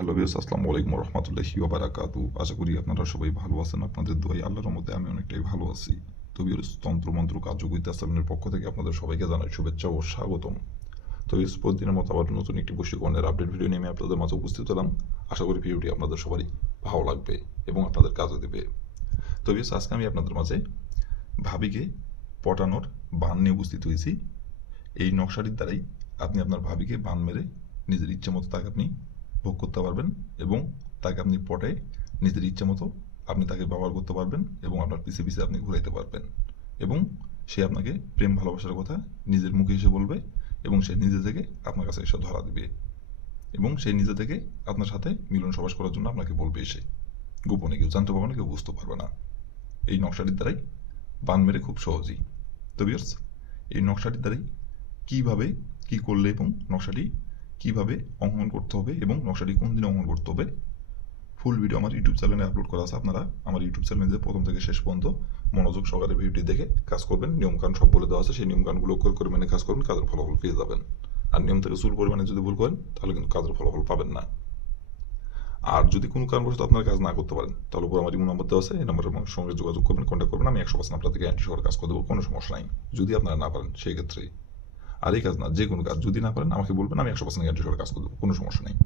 Hello viewers, আসসালামু আলাইকুম ওয়া রাহমাতুল্লাহি ওয়া বারাকাতুহু। আশা করি আপনারা সবাই ভালো আছেন। আপনাদের দোয়ায় আল্লাহর রহমতে আমি অনেকটাই ভালো আছি। তো ভিউয়ার্স, তন্ত্রমন্ত্র কার্যকরিতা আসানের পক্ষ থেকে আপনাদের সবাইকে জানাই শুভেচ্ছা ও স্বাগতম। তো ভিউয়ার্স, প্রতিদিনের মতো আবার নতুন একটি বশীকরণের আপডেট ভিডিও নিয়ে আমি আপনাদের মাঝে উপস্থিত হলাম। আশা করি ভিডিওটি আপনাদের সবারই ভালো লাগবে এবং আপনাদের কাজে দেবে। তো ভিউয়ার্স, আজকে আমি আপনাদের মাঝে ভাবিকে পটানোর বান নিয়ে উপস্থিত হয়েছি। এই নকশাটির দ্বারাই আপনি আপনার ভাবিকে বান মেরে নিজের ইচ্ছে মতো তাকে আপনি ভোগ করতে পারবেন এবং তাকে আপনি পটায় নিজের ইচ্ছে মতো আপনি তাকে ব্যবহার করতে পারবেন এবং আপনার পিছে পিছে আপনি ঘুরাইতে পারবেন এবং সে আপনাকে প্রেম ভালোবাসার কথা নিজের মুখে এসে বলবে এবং সে নিজে থেকে আপনার কাছে এসে ধরা দিবে এবং সে নিজে থেকে আপনার সাথে মিলন সবাস করার জন্য আপনাকে বলবে এসে। গোপনে কেউ জানতে পারবে না, কেউ বুঝতে পারবে না। এই নকশাটির দ্বারাই বান মেরে খুব সহজেই। তো ভিউয়ার্স, এই নকশাটির দ্বারাই কিভাবে কি করলে এবং নকশাটি কিভাবে অঙ্কন করতে হবে এবং নকশাটি কোন দিনে অঙ্কন করতে হবে, ফুল ভিডিও আমার ইউটিউব চ্যানেলে আপলোড করা আছে। আপনারা আমার ইউটিউব চ্যানেলে প্রথম থেকে শেষ পর্যন্ত মনোযোগ সহকারে ভিডিওটি দেখে কাজ করবেন। নিয়মকানুন সব বলে দেওয়া আছে, সেই নিয়মকানুনগুলো করে মেনে কাজ করবেন, কাজের ফলাফল পেয়ে যাবেন। আর নিয়ম থেকে চুল পরিমাণে যদি ভুল করেন তাহলে কিন্তু কাজের ফলাফল পাবেন না। আর যদি কোনো কারণবশত আপনার কাজ না করতে পারেন তাহলে উপর আমার ইমো নাম্বার দেওয়া আছে, এই নাম্বারের সঙ্গে যোগাযোগ করবেন, কন্ট্যাক্ট করবেন। আমি 100% আপনাদেরকে গ্যারান্টি সহকারে কাজ করে দেবো, কোনো সমস্যা নাই। যদি আপনারা না পারেন সেই ক্ষেত্রে, আর এই কাজ না যে কোনো কাজ যদি না পারেন আমাকে বলবেন, আমি 100% গ্যারান্টি সহকারে কাজ করে দেবো, কোনো সমস্যা নেই।